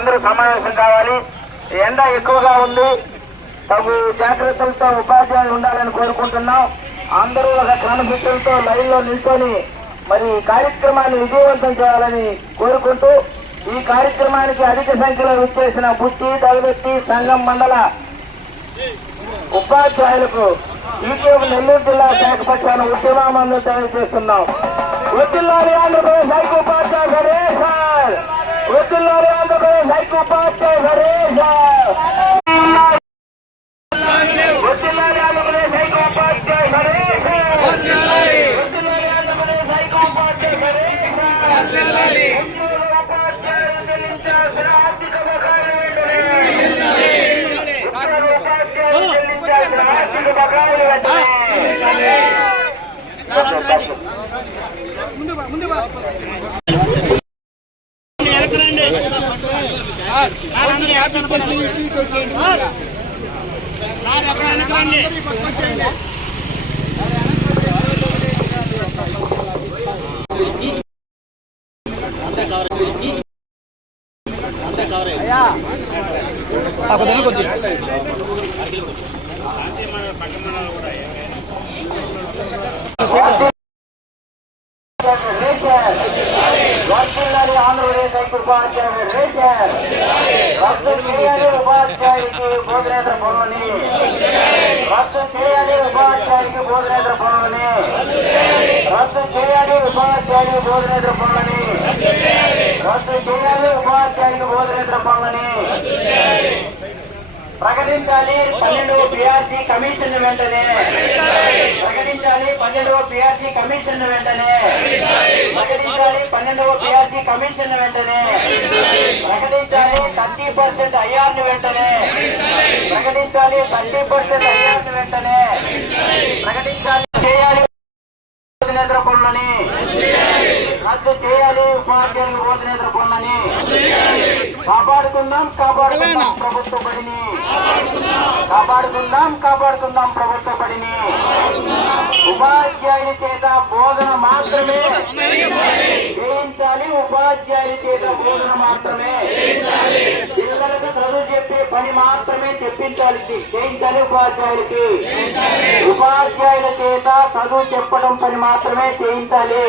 అందరూ సమావేశం కావాలి. ఎండ ఎక్కువగా ఉంది. తగు జాగ్రత్తలతో ఉపాధ్యాయులు ఉండాలని కోరుకుంటున్నాం. అందరూ ఒక క్రమశిక్షణతో లైన్లో నిల్చొని మరి కార్యక్రమాన్ని విజయవంతం చేయాలని కోరుకుంటూ ఈ కార్యక్రమానికి అధిక సంఖ్యలో విచ్చేసిన బుట్టి దళబెట్టి సంఘం మండల ఉపాధ్యాయులకు ఈటీఎం నెల్లూరు జిల్లా శాఖ పక్షాన ఉద్యమాలను తెలియజేస్తున్నాం. ఉద్యమాలు ఆంధ్రప్రదేశ్ ఐక్య ఉపాధ్యాయులు వృత్తిల్లారి ఆంధ్రప్రదేశ్ హైకు ఉపాధ్యాయ ఫెడరేషన్ వృత్తిల్లారి ఆంధ్రప్రదేశ్ హైకు ఉపాధ్యాయ ఆంధ్రప్రదేశ్ ఉపాధ్యాయులు చెల్లించాల్సిన ఆర్థిక బకాయిలు వెంటనే ఉద్యోగుల ఉపాధ్యాయులు చెల్లించాల్సిన ఆర్థిక బకాయిలు వెంటనే వర్తిల్లాలి ఆంధ్రప్రదేశ్ హైకు ఉపాధ్యాయ ఫెడరేషన్ రద్దు చేయాలి ఉపాధ్యాయుడికి భోజనేతర పనులని రద్దు చేయాలి ఉపాధ్యాయుడికి భోజనేతర పనులని రద్దు చేయాలి ఉపాధ్యాయుడికి భోజనేతర పనులని రద్దు చేయాలి ఉపాధ్యాయుడికి భోజనేతర పనులని ప్రకటించాలి. పన్నెండు పిఆర్సీ కమిషన్ వెంటనే. ప్రకటించాలి. పన్నెండవ పిఆర్సీ కమిషన్ వెంటనే. ప్రకటించాలి. పన్నెండవ పిఆర్సీ కమిషన్ వెంటనే. ప్రకటించాలి. థర్టీ పర్సెంట్ ఐఆర్ వెంటనే. ప్రకటించాలి. థర్టీ పర్సెంట్ ఐఆర్ వెంటనే. ప్రకటించాలి. చేయాలి. భోజనేతర రద్దు చేయాలి ఉపాధ్యాయులు భోజనేతర పనులని కాపాడుకుందాం కాపాడుకుందాం ప్రభుత్వ బడిని కాపాడుకుందాం కాపాడుకుందాం ప్రభుత్వ బడిని ఉపాధ్యాయుని చేత బోధన మాత్రమే చేయించాలి ఉపాధ్యాయుని చేత బోధన మాత్రమే పిల్లలకు చదువు చెప్పే పని మాత్రమే తెప్పించాలి చేయించాలి ఉపాధ్యాయులకి ఉపాధ్యాయుల చేత చదువు చెప్పడం పని మాత్రమే చేయించాలి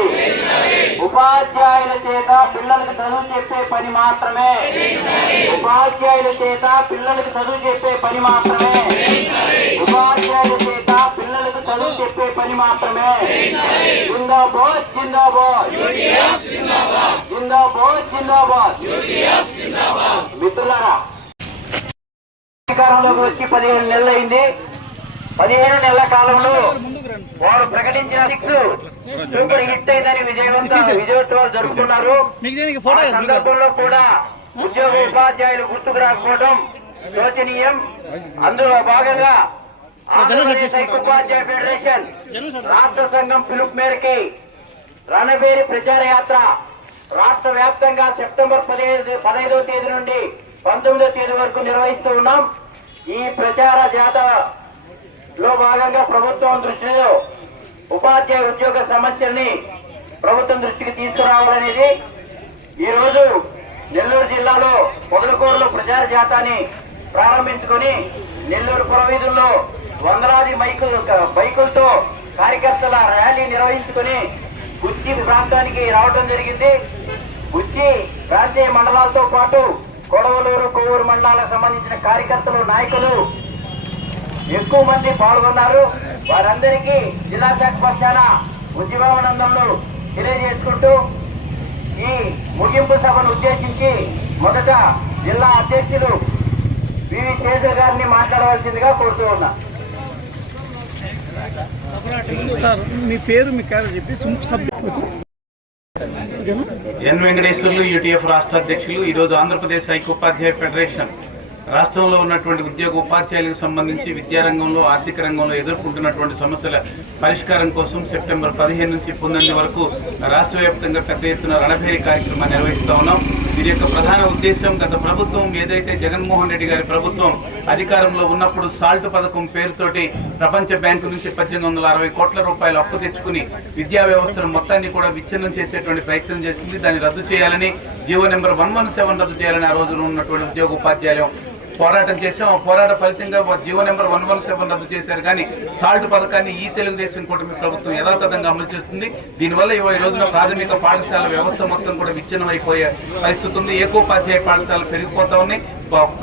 ఉపాధ్యాయుల చేత పిల్లలకు చదువు చెప్పే పని మాత్రమే. ఉపాధ్యాయుల చేత పిల్లలకు చదువు చెప్పే పని మాత్రమే. ఉపాధ్యాయుల చేత పిల్లలకు చదువు చెప్పే పని మాత్రమే. జిందాబాద్ జిందాబాద్. జిందాబాద్ జిందాబాద్. మిత్రులారా అధికారంలోకి వచ్చి పదిహేను నెలలైంది. పదిహేను నెలల కాలంలో వారు ప్రకటించిన సిక్స్ సూపర్ హిట్ అయిందని విజయవంత విజయోత్సవాలు జరుపుకున్నారు. సందర్భంలో కూడా ఉద్యోగ ఉపాధ్యాయులు గుర్తుకు రాకపోవడం శోచనీయం. అందులో భాగంగా ఆంధ్రప్రదేశ్ ఉపాధ్యాయ ఫెడరేషన్ రాష్ట్ర సంఘం పిలుపు మేరకి రణబేరి ప్రచార యాత్ర రాష్ట్ర వ్యాప్తంగా సెప్టెంబర్ పదిహేను పదహైదవ తేదీ నుండి పంతొమ్మిదవ తేదీ వరకు నిర్వహిస్తూ ఉన్నాం. ఈ ప్రచార లో భాగంగా ప్రభుత్వం దృష్టిలో ఉపాధ్యాయ ఉద్యోగ సమస్యల్ని ప్రభుత్వం దృష్టికి తీసుకురావాలనేది ఈ రోజు నెల్లూరు జిల్లాలో పొదలకూరులో ప్రచార జాతాని ప్రారంభించుకొని నెల్లూరు పురవీధుల్లో వందలాది మైకులు బైకులతో కార్యకర్తల ర్యాలీ నిర్వహించుకొని గుచ్చి ప్రాంతానికి రావడం జరిగింది. గుచ్చి ప్రాంతీయ మండలాలతో పాటు కొడవలూరు కొవ్వూరు మండలాలకు సంబంధించిన కార్యకర్తలు నాయకులు ఎక్కువ మంది పాల్గొన్నారు. వారందరికీ జిల్లా శాఖ పక్షాన ఉద్యమానందనలు తెలియజేసుకుంటూ ఈ ముగింపు సభను ఉద్దేశించి మొదట జిల్లా అధ్యక్షులు వివి శేషర్ గారిని మాట్లాడవలసిందిగా కోరుతూ ఉన్నా. మీ పేరు మీ చెప్పి ఎన్ వెంకటేశ్వర్లు యూటీఎఫ్ రాష్ట్ర అధ్యక్షులు ఈరోజు ఆంధ్రప్రదేశ్ ఐక్యోపాధ్యాయ ఫెడరేషన్ రాష్ట్రంలో ఉన్నటువంటి ఉద్యోగ ఉపాధ్యాయులకు సంబంధించి విద్యారంగంలో ఆర్థిక రంగంలో ఎదుర్కొంటున్నటువంటి సమస్యల పరిష్కారం కోసం సెప్టెంబర్ పదిహేను నుంచి పొందని వరకు రాష్ట్ర వ్యాప్తంగా పెద్ద ఎత్తున రణభేరి కార్యక్రమాన్ని నిర్వహిస్తా ఉన్నాం. దీని యొక్క ప్రధాన ఉద్దేశం గత ప్రభుత్వం ఏదైతే జగన్మోహన్ రెడ్డి గారి ప్రభుత్వం అధికారంలో ఉన్నప్పుడు సాల్ట్ పథకం పేరుతోటి ప్రపంచ బ్యాంకు నుంచి పద్దెనిమిది వందల అరవై కోట్ల రూపాయలు అప్పు తెచ్చుకుని విద్యా వ్యవస్థను మొత్తాన్ని కూడా విచ్ఛిన్నం చేసేటువంటి ప్రయత్నం చేసింది దాన్ని రద్దు చేయాలని GO number one one seven రద్దు చేయాలని ఆ రోజున ఉన్నటువంటి ఉద్యోగ ఉపాధ్యాయం పోరాటం చేశాం. ఆ పోరాట ఫలితంగా GO number one one seven రద్దు చేశారు. కానీ సాల్ట్ పథకాన్ని ఈ తెలుగుదేశం కూటమి ప్రభుత్వం యథాతథంగా అమలు చేస్తుంది. దీనివల్ల ఈ రోజున ప్రాథమిక పాఠశాల వ్యవస్థ మొత్తం కూడా విచ్ఛిన్నమైపోయే పరిస్థితి ఉంది. ఏకోపాధ్యాయ పాఠశాలలు పెరిగిపోతా ఉన్నాయి.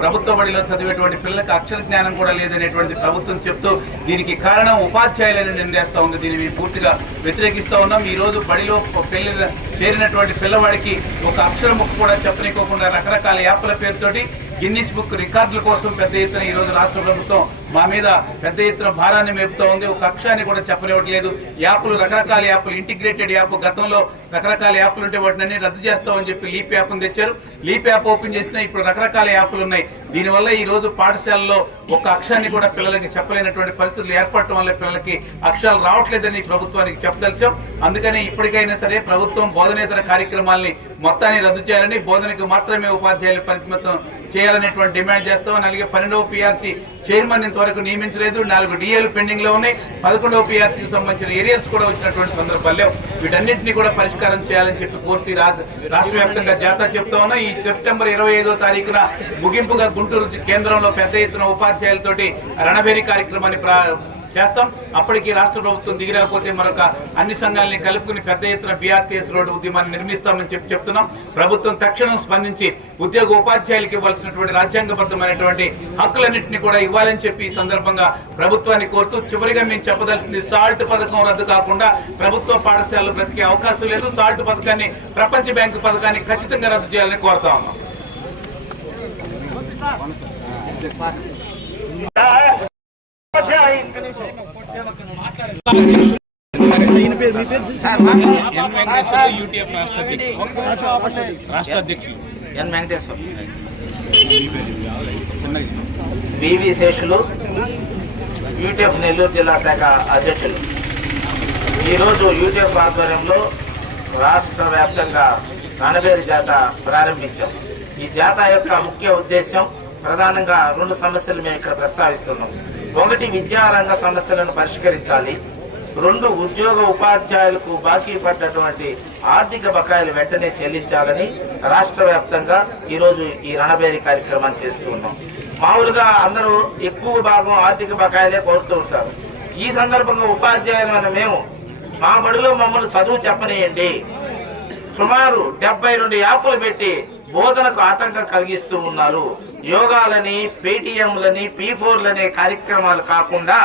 ప్రభుత్వ బడిలో చదివేటువంటి పిల్లలకు అక్షర జ్ఞానం కూడా లేదనేటువంటి ప్రభుత్వం చెప్తూ దీనికి కారణం ఉపాధ్యాయులని నిందేస్తా ఉంది. దీన్ని మేము పూర్తిగా వ్యతిరేకిస్తూ ఉన్నాం. ఈ రోజు బడిలో పెళ్ళి చేరినటువంటి పిల్లవాడికి ఒక అక్షర ముక్కు కూడా చెప్పనికోకుండా రకరకాల యాప్ల పేరుతోటి గిన్నీస్ బుక్ రికార్డుల కోసం పెద్ద ఎత్తున ఈ రోజు రాష్ట్ర ప్రభుత్వం మా మీద పెద్ద ఎత్తున భారాన్ని మేపుతూ ఉంది. ఒక అక్షరాన్ని కూడా చెప్పనివ్వట్లేదు. యాప్లు రకరకాల యాప్లు ఇంటిగ్రేటెడ్ యాప్ గతంలో రకరకాల యాప్లు ఉంటే వాటిని రద్దు చేస్తామని చెప్పి లీప్ యాప్ను తెచ్చారు. లీప్ యాప్ ఓపెన్ చేసినా ఇప్పుడు రకరకాల యాప్లు ఉన్నాయి. దీనివల్ల ఈ రోజు పాఠశాలలో ఒక అక్షరాన్ని కూడా పిల్లలకి చెప్పలేనటువంటి పరిస్థితులు ఏర్పడటం వల్ల పిల్లలకి అక్షరాలు రావట్లేదని ప్రభుత్వానికి చెప్పదలిచాం. అందుకని ఇప్పటికైనా సరే ప్రభుత్వం బోధనేతర కార్యక్రమాల్ని మొత్తాన్ని రద్దు చేయాలని బోధనకు మాత్రమే ఉపాధ్యాయులు పరిమితం చేయాలనేటువంటి డిమాండ్ చేస్తాం అలాగే పన్నెండవ పిఆర్సీ చైర్మన్ ఇంతవరకు నియమించలేదు. నాలుగు డిఏలు పెండింగ్లో ఉన్నాయి. పదకొండవ పిఆర్సీకి సంబంధించిన ఏరియాస్ కూడా వచ్చినటువంటి సందర్భాల్లో వీటన్నింటినీ కూడా పరిష్కారం చేయాలని చెప్పి పూర్తి రా- రాష్ట్ర వ్యాప్తంగా జాతా చెప్తా ఉన్నా ఈ సెప్టెంబర్ ఇరవై ఐదో తారీఖున ముగింపుగా గుంటూరు కేంద్రంలో పెద్ద ఎత్తున ఉపాధ్యాయులతోటి రణబేరి కార్యక్రమాన్ని చేస్తాం. అప్పటికి రాష్ట్ర ప్రభుత్వం దిగిరాకపోతే మరొక అన్ని సంఘాలని కలుపుకుని పెద్ద ఎత్తున బీఆర్టీఎస్ రోడ్డు ఉద్యమాన్ని నిర్మిస్తామని చెప్పి చెప్తున్నాం. ప్రభుత్వం తక్షణం స్పందించి ఉద్యోగ ఉపాధ్యాయులకు ఇవ్వాల్సినటువంటి రాజ్యాంగబద్ధమైనటువంటి హక్కులన్నింటినీ కూడా ఇవ్వాలని చెప్పి ఈ సందర్భంగా ప్రభుత్వాన్ని కోరుతూ చివరిగా మేము చెప్పదలిసింది సాల్ట్ పథకం రద్దు కాకుండా ప్రభుత్వ పాఠశాలలు బ్రతికే అవకాశం లేదు. సాల్ట్ పథకాన్ని ప్రపంచ బ్యాంకు పథకాన్ని ఖచ్చితంగా రద్దు చేయాలని కోరుతా ఉన్నాం. రాష్ట్ర అధ్యక్షులు N Venkateswara VV Seshulu UTF Nellore జిల్లా శాఖ అధ్యక్షులు. ఈరోజు యూటీఎఫ్ ఆధ్వర్యంలో రాష్ట్ర వ్యాప్తంగా రణబేరు జాత ప్రారంభించాం. ఈ జాత యొక్క ముఖ్య ఉద్దేశం ప్రధానంగా రెండు సమస్యలు మేము ఇక్కడ ప్రస్తావిస్తున్నాం. ఒకటి విద్యారంగ సమస్యలను పరిష్కరించాలి. రెండు ఉద్యోగ ఉపాధ్యాయులకు బాకీ పడ్డటువంటి ఆర్థిక బకాయిలు వెంటనే చెల్లించాలని రాష్ట్ర వ్యాప్తంగా ఈరోజు ఈ రణబేరి కార్యక్రమాన్ని చేస్తూ ఉన్నాం మామూలుగా అందరూ ఎక్కువ భాగం ఆర్థిక బకాయిలే కోరుతూ ఉంటారు. ఈ సందర్భంగా ఉపాధ్యాయులైన మేము మా బడిలో మమ్మల్ని చదువు చెప్పనీయండి. సుమారు డెబ్బై రెండు యాప్లు పెట్టి బోధనకు ఆటంకం కలిగిస్తూ ఉన్నారు. యోగాలని పేటీఎంలని పీ ఫోర్లనే కార్యక్రమాలు కాకుండా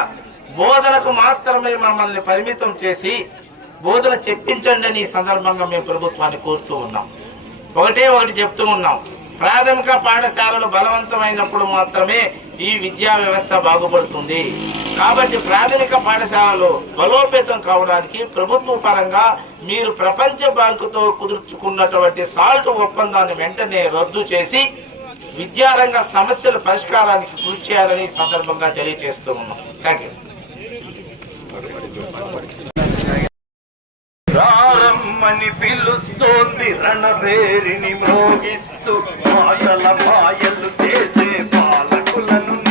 బోధనకు మాత్రమే మమ్మల్ని పరిమితం చేసి బోధన చెప్పించండి అని ఈ సందర్భంగా మేము ప్రభుత్వాన్ని కోరుతూ ఉన్నాం. ఒకటే ఒకటి చెప్తూ ఉన్నాం. ప్రాథమిక పాఠశాలలు బలవంతమైనప్పుడు మాత్రమే ఈ విద్యా వ్యవస్థ బాగుపడుతుంది. కాబట్టి ప్రాథమిక పాఠశాలలు బలోపేతం కావడానికి ప్రభుత్వ పరంగా మీరు ప్రపంచ బ్యాంకుతో కుదుర్చుకున్నటువంటి సాల్ట్ ఒప్పందాన్ని వెంటనే రద్దు చేసి విద్యారంగ సమస్యల పరిష్కారానికి కృషి చేయాలని సందర్భంగా తెలియజేస్తూ ఉన్నాం. థ్యాంక్ రారమ్మని పిలుస్తోంది రణభేరిని మోగిస్తూ మాటల మాయలు చేసే పాల నిలదీస్తూ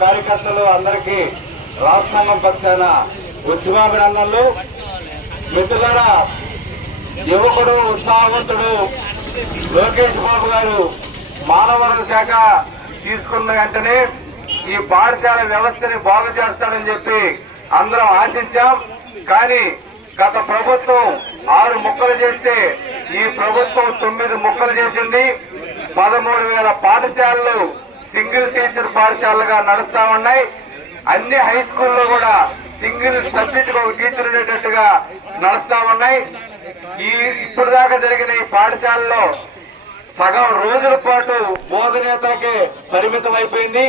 కార్యకర్తలు అందరికీ రాష్ట్రాంగం పక్షాన ఉద్యమాభినందనలు మిత్రులారా యువకుడు ఉత్సాహవంతుడు లోకేష్ బాబు గారు మానవ శాఖ తీసుకున్న వెంటనే ఈ పాఠశాల వ్యవస్థని బాగు చేస్తాడని చెప్పి అందరం ఆశించాం. కానీ గత ప్రభుత్వం ఆరు ముక్కలు చేస్తే ఈ ప్రభుత్వం తొమ్మిది ముక్కలు చేసింది. పదమూడు వేల పాఠశాలలు సింగిల్ టీచర్ పాఠశాలలుగా నడుస్తా ఉన్నాయి. అన్ని హై స్కూల్లో కూడా సింగిల్ సబ్జెక్ట్ ఒక టీచర్ ఉండేటట్టుగా నడుస్తా ఉన్నాయి. ఈ ఇప్పుడు దాకా జరిగిన ఈ పాఠశాలలో సగం రోజుల పాటు బోధనేతలకే పరిమితం అయిపోయింది.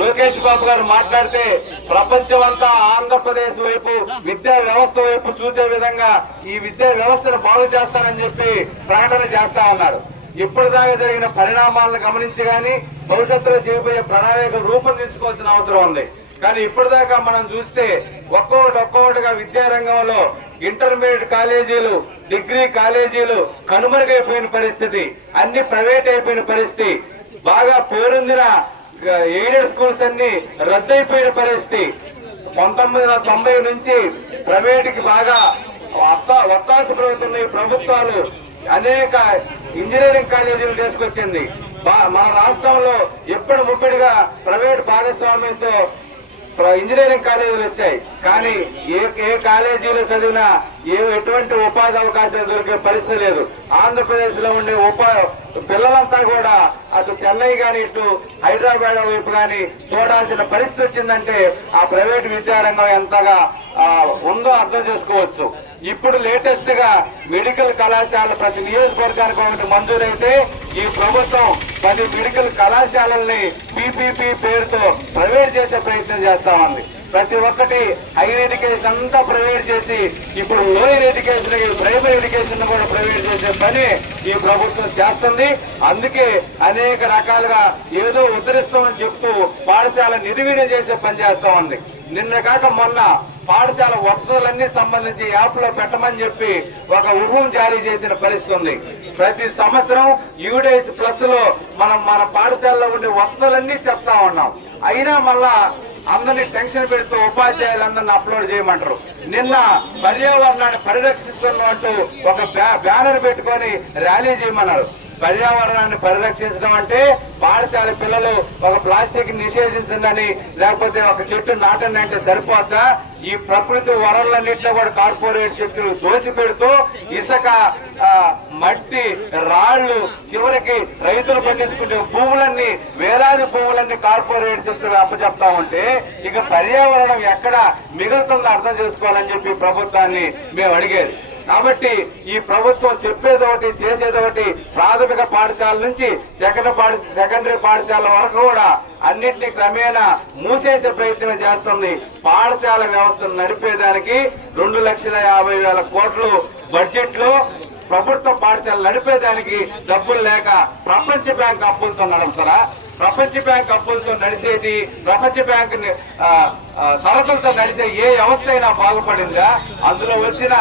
లోకేష్ బాబు గారు మాట్లాడితే ప్రపంచం అంతా ఆంధ్రప్రదేశ్ వైపు విద్యా వ్యవస్థ వైపు చూసే విధంగా ఈ విద్యా వ్యవస్థను బాగు చేస్తానని చెప్పి ప్రకటన చేస్తా ఉన్నారు. ఇప్పటిదాకా జరిగిన పరిణామాలను గమనించి గాని భవిష్యత్తులో చేయబోయే ప్రణాళిక రూపొందించుకోవాల్సిన అవసరం ఉంది. కానీ ఇప్పటిదాకా మనం చూస్తే ఒక్కొక్కటి ఒక్కొక్కటిగా విద్యారంగంలో ఇంటర్మీడియట్ కాలేజీలు డిగ్రీ కాలేజీలు కనుమరుగైపోయిన పరిస్థితి అన్ని ప్రైవేట్ అయిపోయిన పరిస్థితి బాగా పేరొందిన ఎయిడెడ్ స్కూల్స్ అన్ని రద్దయిపోయిన పరిస్థితి. పంతొమ్మిది వందల తొంభై నుంచి ప్రైవేటుకి బాగా వత్తాసు ఒత్తాసు ప్రభుత్వాలు అనేక ఇంజనీరింగ్ కాలేజీలు తీసుకొచ్చింది. బా- మన రాష్ట్రంలో ఎప్పుడు ముప్పటిగా ప్రైవేట్ భాగస్వామ్యంతో ఇంజనీరింగ్ కాలేజీలు వచ్చాయి. కానీ ఏ ఏ కాలేజీలో చదివినా ఏ ఎటువంటి ఉపాధి అవకాశాలు దొరికే పరిస్థితి లేదు. ఆంధ్రప్రదేశ్లో ఉండే ఉపా పిల్లలంతా కూడా అటు చెన్నై గాని ఇటు హైదరాబాద్ వైపు గాని చూడాల్సిన పరిస్థితి వచ్చిందంటే ఆ ప్రైవేట్ విద్యారంగం ఎంతగా ఉందో అర్థం చేసుకోవచ్చు. ఇప్పుడు లేటెస్ట్గా మెడికల్ కళాశాల ప్రతి నియోజకవర్గానికి ఒకటి మంజూరైతే ఈ ప్రభుత్వం పది మెడికల్ కళాశాలల్ని పీపీపీ పేరుతో ప్రైవేట్ చేసే ప్రయత్నం చేస్తా ఉంది ప్రతి ఒక్కటి హైయర్ ఎడ్యుకేషన్ అంతా ప్రైవేట్ చేసి ఇప్పుడు లోయర్ ఎడ్యుకేషన్ ప్రైమరీ ఎడ్యుకేషన్ కూడా ప్రైవేట్ చేసే పని ఈ ప్రభుత్వం చేస్తుంది. అందుకే అనేక రకాలుగా ఏదో ఉద్ధరిస్తామని చెప్తూ పాఠశాల నిర్వీర్యం చేసే పని చేస్తా ఉంది నిన్న కాక మొన్న పాఠశాల వసతులన్నీ సంబంధించి యాప్లో పెట్టమని చెప్పి ఒక ఉహం జారీ చేసిన పరిస్థితి ఉంది. ప్రతి సంవత్సరం యూడేస్ ప్లస్లో మనం మన పాఠశాలలో ఉండే వసతులన్నీ చెప్తా ఉన్నాం. అయినా మళ్ళా అందరినీ టెన్షన్ పెడుతూ ఉపాధ్యాయులందరినీ అప్లోడ్ చేయమంటారు. నిన్న పర్యావరణాన్ని పరిరక్షిస్తున్నట్టు ఒక బ్యా- బ్యానర్ పెట్టుకొని ర్యాలీ చేయమన్నారు. పర్యావరణాన్ని పరిరక్షించడం అంటే పాఠశాల పిల్లలు ఒక ప్లాస్టిక్ నిషేధించిందని లేకపోతే ఒక చెట్టు నాటండి అంటే సరిపోతా ఈ ప్రకృతి వనరులన్నింటిలో కూడా కార్పొరేట్ శక్తులు దోసి పెడుతూ ఇసుక మట్టి రాళ్ళు చివరికి రైతులు పండించుకునే భూములన్నీ వేలాది భూములన్నీ కార్పొరేట్ శక్తులు అప్పచెప్తా ఉంటే ఇక పర్యావరణం ఎక్కడ మిగులుతుందో అర్థం చేసుకోవాలని చెప్పి ప్రభుత్వాన్ని మేము అడిగేది కాబట్టి ఈ ప్రభుత్వం చెప్పేదోటి చేసేదోటి ప్రాథమిక పాఠశాల నుంచి సెకండ్ పాఠ సెకండరీ పాఠశాల వరకు కూడా అన్నింటినీ క్రమేణా మూసేసే ప్రయత్నం చేస్తుంది. పాఠశాల వ్యవస్థను నడిపేదానికి రెండు లక్షల యాభై వేల కోట్లు బడ్జెట్లో ప్రభుత్వ పాఠశాలలు నడిపేదానికి డబ్బులు లేక ప్రపంచ బ్యాంక్ అప్పులతో నడుపుతారా? ప్రపంచ బ్యాంక్ అప్పులతో నడిచేది ప్రపంచ బ్యాంక్ని, షరతులతో నడిచే ఏ వ్యవస్థ అయినా బాగుపడిందా? అందులో వచ్చిన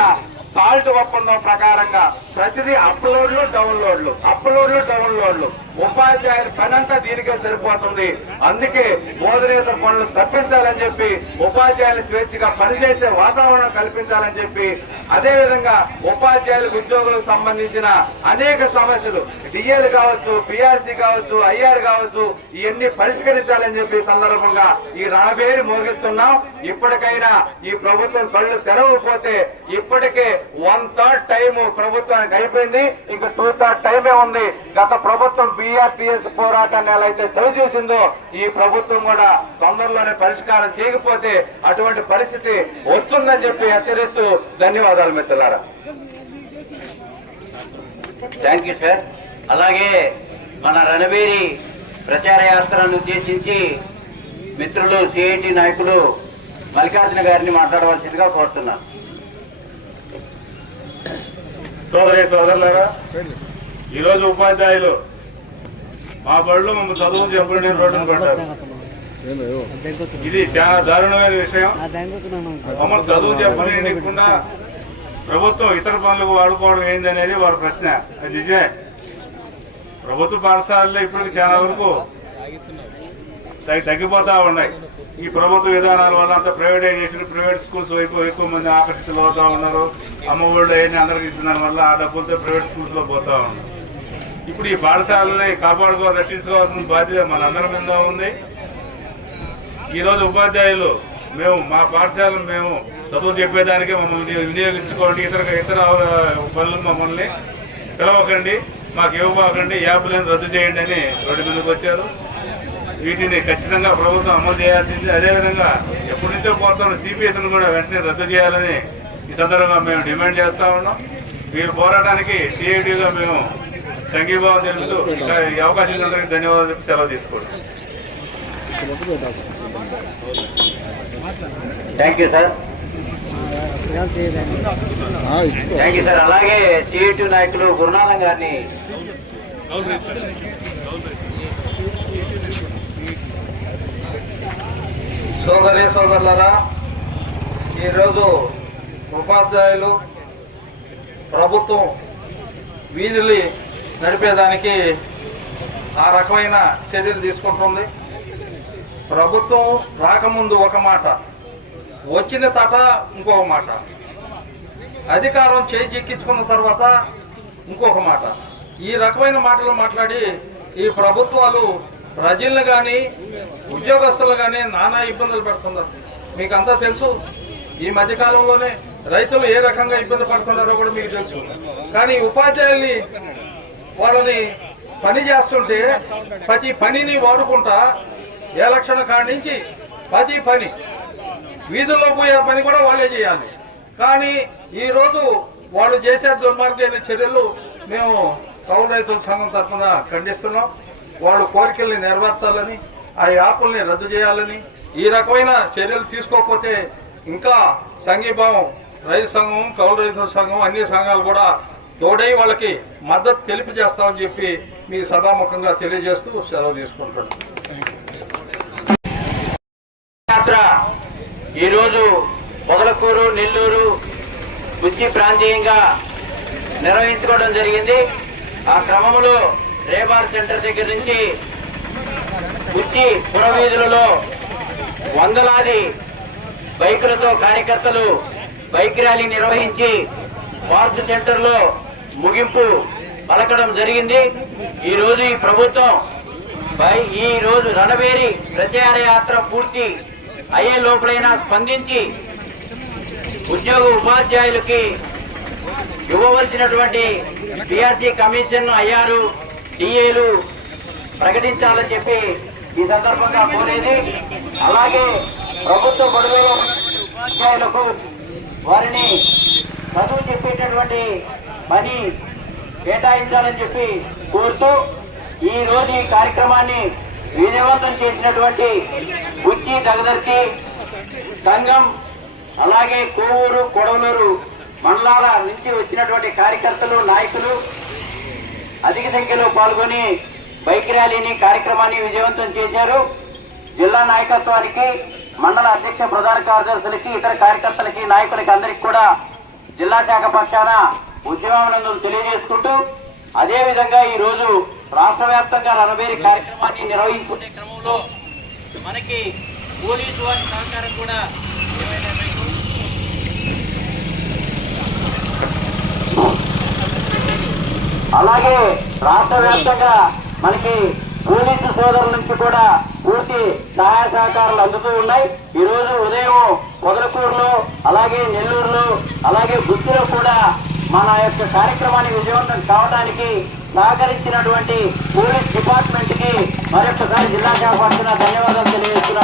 సాల్ట్ ఒప్పందం ప్రకారంగా ప్రతిదీ అప్లోడ్లు డౌన్లోడ్లు అప్లోడ్లు డౌన్లోడ్లు. ఉపాధ్యాయుల పనంతా దీనికే సరిపోతుంది. అందుకే బోధనేతర పనులు తప్పించాలని చెప్పి ఉపాధ్యాయులు స్వేచ్ఛగా పనిచేసే వాతావరణం కల్పించాలని చెప్పి అదే విధంగా ఉపాధ్యాయులకు ఉద్యోగులకు సంబంధించిన అనేక సమస్యలు డిఏలు కావచ్చు పిఆర్సీ కావచ్చు ఐఆర్ కావచ్చు ఇవన్నీ పరిష్కరించాలని చెప్పి సందర్భంగా ఈ రాబేరి మోగిస్తున్నాం. ఇప్పటికైనా ఈ ప్రభుత్వం కళ్ళు తెరవకపోతే ఇప్పటికే వన్ థర్డ్ టైం ప్రభుత్వానికి అయిపోయింది. ఇంకా టూ థర్డ్ టైమే ఉంది. గత ప్రభుత్వం బీఆర్టీఎస్ పోరాటాన్ని ఎలా అయితే చవి చూసిందో ఈ ప్రభుత్వం కూడా తొందరలోనే పరిష్కారం చేయకపోతే అటువంటి పరిస్థితి వస్తుందని చెప్పి హెచ్చరిస్తూ ధన్యవాదాలు మిత్రులారా. థ్యాంక్ యూ సార్ అలాగే మన రణబేరి ప్రచార యాత్రను ఉద్దేశించి మిత్రులు సిఐటి నాయకులు మల్లికార్జున గారిని మాట్లాడవలసిందిగా కోరుతున్నాను. సోదరి సోదరులారా ఈరోజు ఉపాధ్యాయులు మా బళ్ళు మమ్మల్ని చదువు చెప్పండి రోడ్డు పెట్టారు ఇది చాలా దారుణమైన విషయం. మమ్మల్ని చదువు చెప్పలేకుండా ప్రభుత్వం ఇతర పనులకు వాడుకోవడం ఏందనేది వారి ప్రశ్న. అది నిజమే. ప్రభుత్వ పాఠశాలలో ఇప్పటికి చాలా వరకు తగ్గిపోతా ఉన్నాయి. ఈ ప్రభుత్వ విధానాల వల్ల అంత ప్రైవేటైజేషన్ ప్రైవేట్ స్కూల్స్ వైపు ఎక్కువ మంది ఆకర్షితులు అవుతా ఉన్నారు. అమ్మ ఒళ్ళు అందరికి ఇస్తున్నారు. వల్ల ఆ డబ్బులతో ప్రైవేట్ స్కూల్స్లో పోతా ఉన్నారు. ఇప్పుడు ఈ పాఠశాలని కాపాడుకో రక్షించుకోవాల్సిన బాధ్యత మనందరి మీద ఉంది. ఈరోజు ఉపాధ్యాయులు మేము మా పాఠశాలను మేము చదువు చెప్పేదానికి మమ్మల్ని వినియోగించుకోండి. ఇతర ఇతర పనులు మమ్మల్ని పిలవకండి. మాకు ఇవ్వకండి యాప్లను రద్దు చేయండి అని రోడ్డు మీదకి వచ్చారు. వీటిని ఖచ్చితంగా ప్రభుత్వం అమలు చేయాల్సింది. అదేవిధంగా ఎప్పటి నుంచో పోతున్న సిపిఎస్ను కూడా వెంటనే రద్దు చేయాలని ఈ సందర్భంగా మేము డిమాండ్ చేస్తూ ఉన్నాం. వీరి పోరాటానికి సిఐటిగా మేము సంఘీభావం తెలుపుతూ ఇంకా ఈ అవకాశం ఇచ్చినందుకు ధన్యవాదాలు చెప్పి సెలవు తీసుకోండి thank you sir thank you sir అలాగే సిఐటి నాయకులు గురునాథం గారిని సోదరి సోదరులరా ఈరోజు ఉపాధ్యాయులు ప్రభుత్వం వీధులు నడిపేదానికి ఆ రకమైన చర్యలు తీసుకుంటుంది. ప్రభుత్వం రాకముందు ఒక మాట వచ్చిన తట ఇంకొక మాట అధికారం చేజిక్కించుకున్న తర్వాత ఇంకొక మాట. ఈ రకమైన మాటలు మాట్లాడి ఈ ప్రభుత్వాలు ప్రజలను కానీ ఉద్యోగస్తులు కానీ నానా ఇబ్బందులు పెడుతున్నారు. మీకు అంతా తెలుసు ఈ మధ్యకాలంలోనే రైతులు ఏ రకంగా ఇబ్బంది పడుతున్నారో కూడా మీకు తెలుసు. కానీ ఉపాధ్యాయుల్ని వాళ్ళని పని చేస్తుంటే ప్రతి పనిని వాడుకుంటా ఎలక్షన్ కాడి నుంచి ప్రతి పని వీధుల్లో పోయే పని కూడా వాళ్ళే చేయాలి. కానీ ఈరోజు వాళ్ళు చేసే దుర్మార్గమైన చర్యలు మేము కౌలు రైతుల సంఘం తరఫున ఖండిస్తున్నాం. వాళ్ళు కోరికల్ని నెరవేర్చాలని ఆ యాప్ల్ని రద్దు చేయాలని ఈ రకమైన చర్యలు తీసుకోకపోతే ఇంకా సంఘీభావం రైతు సంఘం కౌలు రైతుల సంఘం అన్ని సంఘాలు కూడా తోడై వాళ్ళకి మద్దతు తెలిపి చేస్తామని చెప్పి మీ సదాముఖంగా తెలియజేస్తూ సెలవు తీసుకుంటాడు యాత్ర ఈరోజు మొదలకూరు నెల్లూరు బుద్ధి ప్రాంతీయంగా నిర్వహించుకోవడం జరిగింది. ఆ క్రమంలో రేబార్ సెంటర్ దగ్గర నుంచి బుద్ధి పురవీధులలో వందలాది బైకులతో కార్యకర్తలు బైక్ ర్యాలీ నిర్వహించి పార్క్ సెంటర్లో ముగింపు పలకడం జరిగింది. ఈ రోజు ఈ ప్రభుత్వం ఈ రోజు రణవేరి ప్రచార యాత్ర పూర్తి అయ్యే లోపలైనా స్పందించి ఉద్యోగ ఉపాధ్యాయులకి ఇవ్వవలసినటువంటి బీఆర్సీ కమిషన్ అయ్యారు డిఏలు ప్రకటించాలని చెప్పి ఈ సందర్భంగా కోరేది. అలాగే ప్రభుత్వ బడులలో ఉపాధ్యాయులకు వారిని చదువు చెప్పేటటువంటి పని కేటాయించాలని చెప్పి కోరుతూ ఈ రోజు ఈ కార్యక్రమాన్ని విజయవంతం చేసినటువంటి బుచ్చి జగదర్శి సంఘం అలాగే కోవూరు కొడవలూరు మండలాల నుంచి వచ్చినటువంటి కార్యకర్తలు నాయకులు అధిక సంఖ్యలో పాల్గొని బైక్ ర్యాలీని కార్యక్రమాన్ని విజయవంతం చేశారు. జిల్లా నాయకత్వానికి మండల అధ్యక్ష ప్రధాన కార్యదర్శులకి ఇతర కార్యకర్తలకి నాయకులకి అందరికీ కూడా జిల్లా శాఖ పక్షాన ఉద్యమానందులు తెలియజేసుకుంటూ అదే విధంగా ఈ రోజు రాష్ట్ర వ్యాప్తంగా రణబేరి కార్యక్రమాన్ని నిర్వహించుకునే క్రమంలో మనకి పోలీసు వారి సహకారం కూడా అలాగే రాష్ట్ర వ్యాప్తంగా మనకి పోలీసు సోదరుల నుంచి కూడా పూర్తి సహాయ సహకారాలు అందుతూ ఉన్నాయి. ఈరోజు ఉదయం పొదలకూరులో అలాగే నెల్లూరులో అలాగే గుత్తిలో కూడా మన యొక్క కార్యక్రమాన్ని విజయవంతం కావడానికి సహకరించినటువంటి పోలీస్ డిపార్ట్మెంట్కి మరొకసారి జిల్లా శాఖ ధన్యవాదాలు తెలియజేస్తున్నాను.